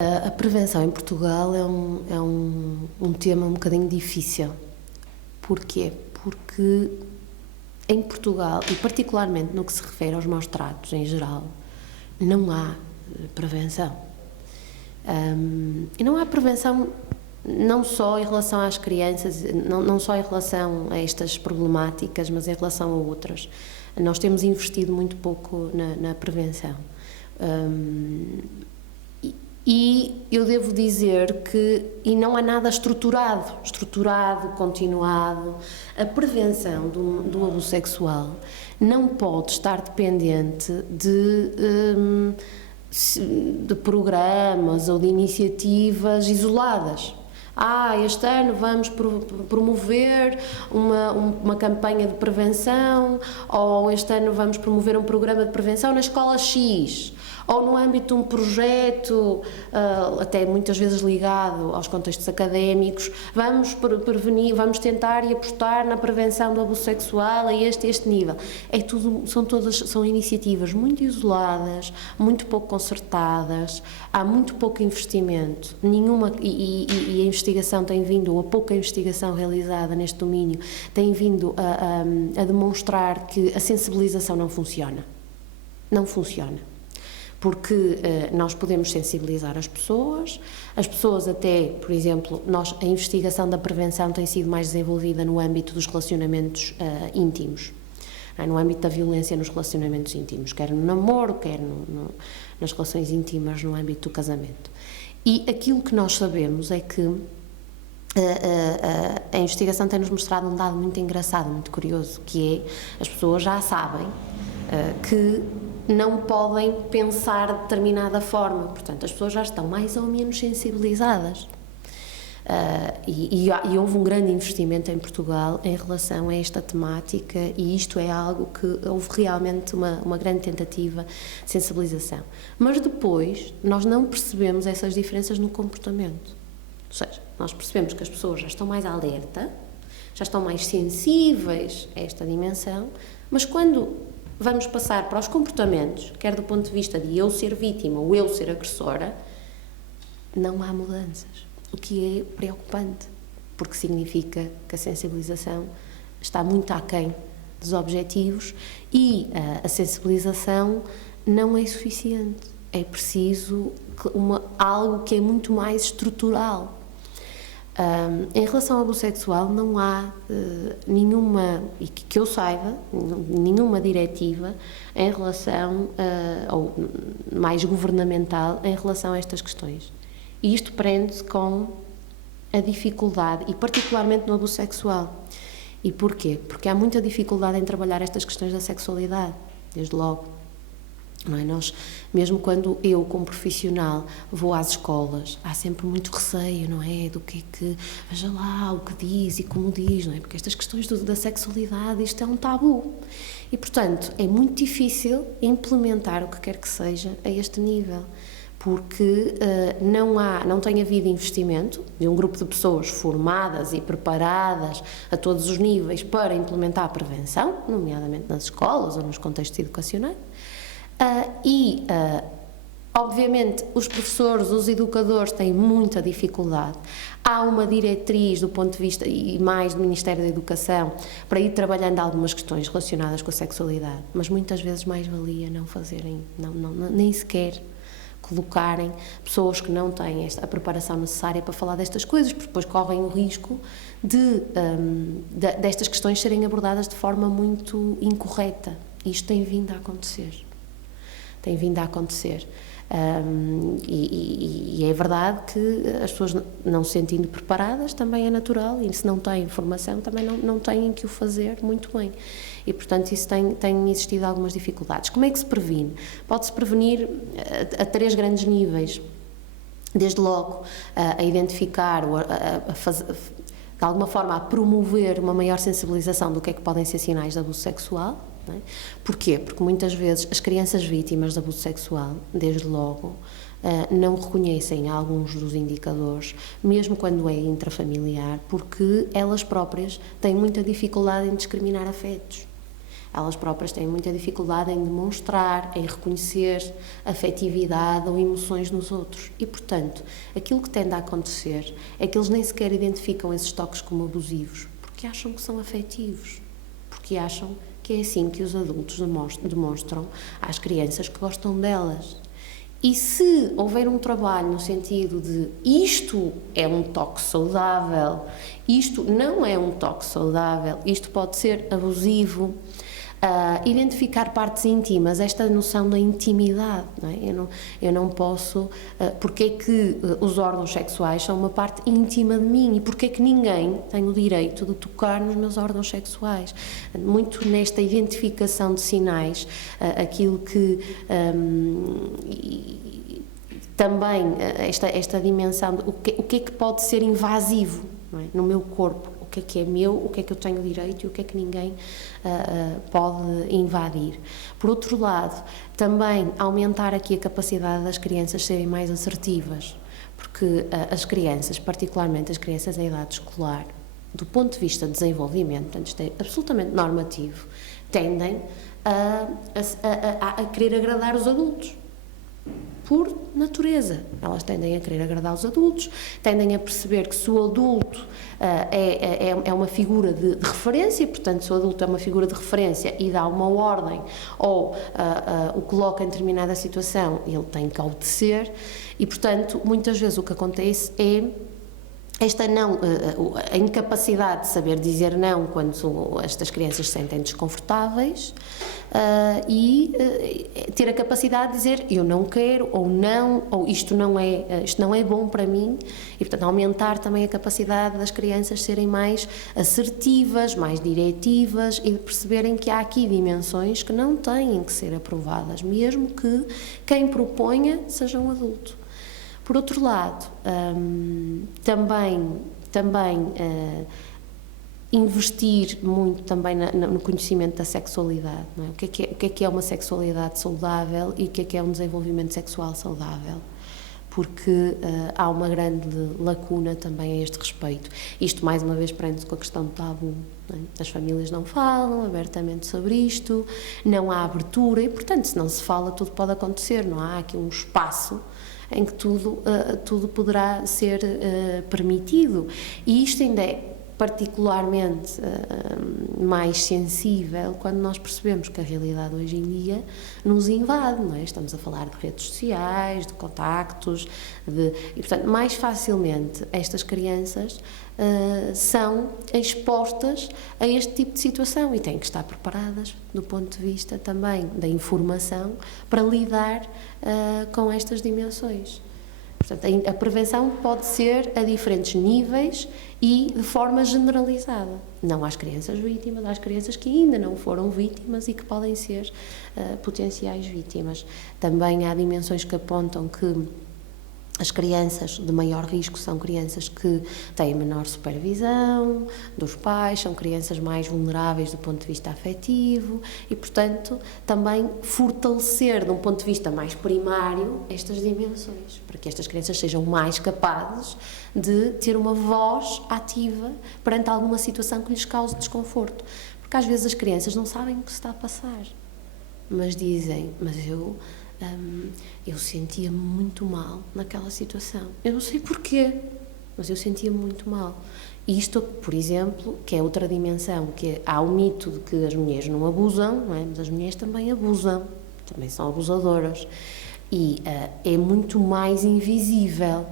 A prevenção em Portugal é um tema um bocadinho difícil. Porquê? Porque em Portugal, e particularmente no que se refere aos maus tratos em geral, não há prevenção. E não há prevenção não só em relação às crianças, não só em relação a estas problemáticas, mas em relação a outras. Nós temos investido muito pouco na prevenção. E eu devo dizer que, e não há nada estruturado, continuado. A prevenção do abuso sexual não pode estar dependente de programas ou de iniciativas isoladas. Este ano vamos promover uma campanha de prevenção, ou este ano vamos promover um programa de prevenção na escola X, ou no âmbito de um projeto, até muitas vezes ligado aos contextos académicos, vamos prevenir, vamos tentar e apostar na prevenção do abuso sexual a este nível. São iniciativas muito isoladas, muito pouco concertadas, há muito pouco investimento, e a investigação tem vindo, ou a pouca investigação realizada neste domínio, tem vindo a demonstrar que a sensibilização não funciona. Não funciona. Porque nós podemos sensibilizar as pessoas até, por exemplo, a investigação da prevenção tem sido mais desenvolvida no âmbito dos relacionamentos íntimos, no âmbito da violência nos relacionamentos íntimos, quer no namoro, quer nas relações íntimas no âmbito do casamento. E aquilo que nós sabemos é que a investigação tem-nos mostrado um dado muito engraçado, muito curioso, que é, as pessoas já sabem que não podem pensar de determinada forma, portanto as pessoas já estão mais ou menos sensibilizadas. E houve um grande investimento em Portugal em relação a esta temática, e isto é algo que houve realmente uma grande tentativa de sensibilização. Mas depois nós não percebemos essas diferenças no comportamento. Ou seja, nós percebemos que as pessoas já estão mais alerta, já estão mais sensíveis a esta dimensão, mas quando vamos passar para os comportamentos, quer do ponto de vista de eu ser vítima ou eu ser agressora, não há mudanças, o que é preocupante, porque significa que a sensibilização está muito aquém dos objetivos e a sensibilização não é suficiente, é preciso algo que é muito mais estrutural. Em relação ao abuso sexual, não há nenhuma, e que eu saiba, nenhuma diretiva em relação, ou mais governamental, em relação a estas questões. E isto prende-se com a dificuldade, e particularmente no abuso sexual. E porquê? Porque há muita dificuldade em trabalhar estas questões da sexualidade, desde logo. Não é? Nós, mesmo quando eu, como profissional, vou às escolas, há sempre muito receio, não é? Do que veja lá o que diz e como diz, não é? Porque estas questões da sexualidade, isto é um tabu. E, portanto, é muito difícil implementar o que quer que seja a este nível, porque não tem havido investimento de um grupo de pessoas formadas e preparadas a todos os níveis para implementar a prevenção, nomeadamente nas escolas ou nos contextos educacionais. Obviamente, os professores, os educadores têm muita dificuldade. Há uma diretriz do ponto de vista, e mais do Ministério da Educação, para ir trabalhando algumas questões relacionadas com a sexualidade, mas muitas vezes mais valia não fazerem, nem sequer colocarem pessoas que não têm a preparação necessária para falar destas coisas, porque depois correm o risco destas questões serem abordadas de forma muito incorreta. Isto tem vindo a acontecer. E é verdade que as pessoas, não se sentindo preparadas, também é natural, e se não têm formação também não têm que o fazer muito bem, e portanto isso tem existido algumas dificuldades. Como é que se previne? Pode-se prevenir a 3 grandes níveis, desde logo a identificar, de alguma forma a promover uma maior sensibilização do que é que podem ser sinais de abuso sexual. Não é? Porquê? Porque muitas vezes as crianças vítimas de abuso sexual, desde logo, não reconhecem alguns dos indicadores, mesmo quando é intrafamiliar, porque elas próprias têm muita dificuldade em discriminar afetos. elas próprias têm muita dificuldade em demonstrar, em reconhecer afetividade ou emoções nos outros. E, portanto, aquilo que tende a acontecer é que eles nem sequer identificam esses toques como abusivos, porque acham que são afetivos, porque acham que é assim que os adultos demonstram às crianças que gostam delas. E se houver um trabalho no sentido de isto é um toque saudável, isto não é um toque saudável, isto pode ser abusivo, identificar partes íntimas, esta noção da intimidade, não é? Eu não posso, porque é que os órgãos sexuais são uma parte íntima de mim e porque é que ninguém tem o direito de tocar nos meus órgãos sexuais. Muito nesta identificação de sinais, aquilo que também esta dimensão de o que é que pode ser invasivo, não é? No meu corpo, o que é meu, o que é que eu tenho direito e o que é que ninguém pode invadir. Por outro lado, também aumentar aqui a capacidade das crianças serem mais assertivas, porque as crianças, particularmente as crianças em idade escolar, do ponto de vista de desenvolvimento, portanto isto é absolutamente normativo, tendem a querer agradar os adultos. Por natureza, elas tendem a querer agradar os adultos, tendem a perceber que se o adulto é uma figura de referência, portanto, se o adulto é uma figura de referência e dá uma ordem ou o coloca em determinada situação, ele tem que obedecer e, portanto, muitas vezes o que acontece é a incapacidade de saber dizer não quando estas crianças se sentem desconfortáveis e ter a capacidade de dizer eu não quero ou não, ou isto não é bom para mim e, portanto, aumentar também a capacidade das crianças serem mais assertivas, mais diretivas e de perceberem que há aqui dimensões que não têm que ser aprovadas, mesmo que quem proponha seja um adulto. Por outro lado, também investir muito também no conhecimento da sexualidade, não é? O que é uma sexualidade saudável e o que é um desenvolvimento sexual saudável? Porque há uma grande lacuna também a este respeito. Isto, mais uma vez, prende-se com a questão do tabu. Não é? As famílias não falam abertamente sobre isto, não há abertura e, portanto, se não se fala, tudo pode acontecer. Não há aqui um espaço em que tudo poderá ser permitido. E isto ainda é particularmente mais sensível quando nós percebemos que a realidade hoje em dia nos invade, não é? Estamos a falar de redes sociais, de contactos, e, portanto, mais facilmente estas crianças são expostas a este tipo de situação e têm que estar preparadas do ponto de vista também da informação para lidar com estas dimensões. Portanto, a prevenção pode ser a diferentes níveis e de forma generalizada. Não às crianças vítimas, às crianças que ainda não foram vítimas e que podem ser potenciais vítimas. Também há dimensões que apontam que as crianças de maior risco são crianças que têm menor supervisão dos pais, são crianças mais vulneráveis do ponto de vista afetivo e, portanto, também fortalecer, de um ponto de vista mais primário, estas dimensões, para que estas crianças sejam mais capazes de ter uma voz ativa perante alguma situação que lhes cause desconforto. Porque às vezes as crianças não sabem o que se está a passar, mas dizem, mas eu sentia-me muito mal naquela situação. Eu não sei porquê, mas eu sentia-me muito mal. E isto, por exemplo, que é outra dimensão, que há o mito de que as mulheres não abusam, não é? Mas as mulheres também abusam, também são abusadoras. E é muito mais invisível.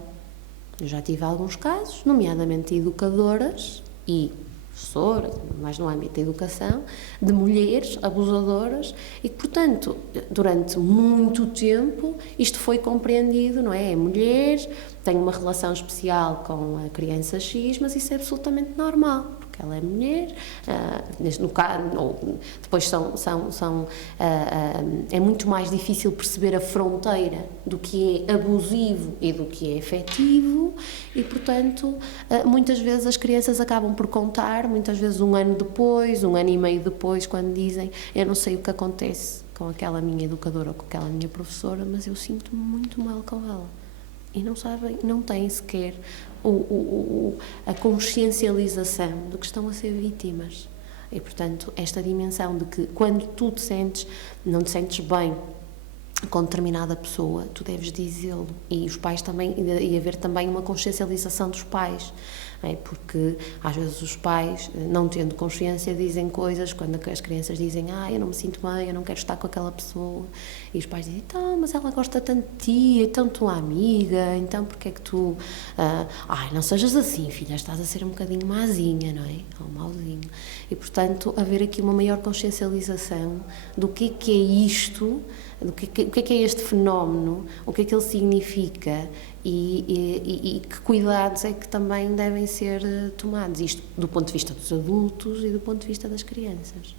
Eu já tive alguns casos, nomeadamente educadoras e professoras, mais no âmbito da educação, de mulheres abusadoras e que, portanto, durante muito tempo isto foi compreendido, não é? É mulher, tem uma relação especial com a criança X, mas isso é absolutamente normal, porque ela é mulher, no caso, depois é muito mais difícil perceber a fronteira do que é abusivo e do que é efetivo e, portanto, muitas vezes as crianças acabam por contar, muitas vezes um ano depois, um ano e meio depois, quando dizem, eu não sei o que acontece com aquela minha educadora ou com aquela minha professora, mas eu sinto-me muito mal com ela. E não sabem, não têm sequer a consciencialização de que estão a ser vítimas. E, portanto, esta dimensão de que quando tu não te sentes bem com determinada pessoa, tu deves dizê-lo. E os pais também, e haver também uma consciencialização dos pais, porque às vezes os pais, não tendo consciência, dizem coisas quando as crianças dizem: eu não me sinto bem, eu não quero estar com aquela pessoa, e os pais dizem: então, mas ela gosta tanto de ti, então tua amiga, então porque é que tu não sejas assim, filha, estás a ser um bocadinho mazinha, não é? Ou mauzinho. E, portanto, haver aqui uma maior consciencialização do que é isto, o que é este fenómeno, o que é que ele significa e que cuidados é que também devem ser tomados, isto do ponto de vista dos adultos e do ponto de vista das crianças.